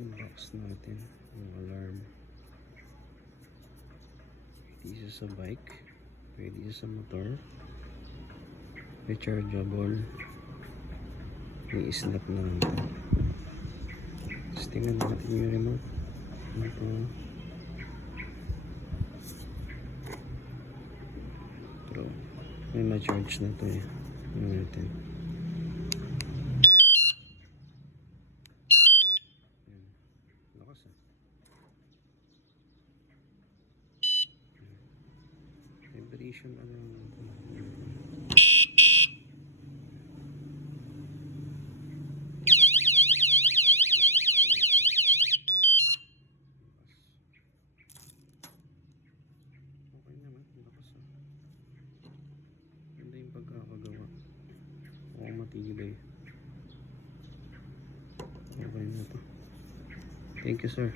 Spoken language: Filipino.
yung box natin, yung alarm. Pwede sa bike, pwede sa motor, rechargeable, may snap na natin. Tapos tingnan natin yung remote. Ito. Pero may ma-charge na to eh. Tingnan natin. Lakas ah. Vibration ano yung okay naman, lakas ah. Ganda yung pagkakagawa. Oo, matibay. Okay na to. Thank you, sir.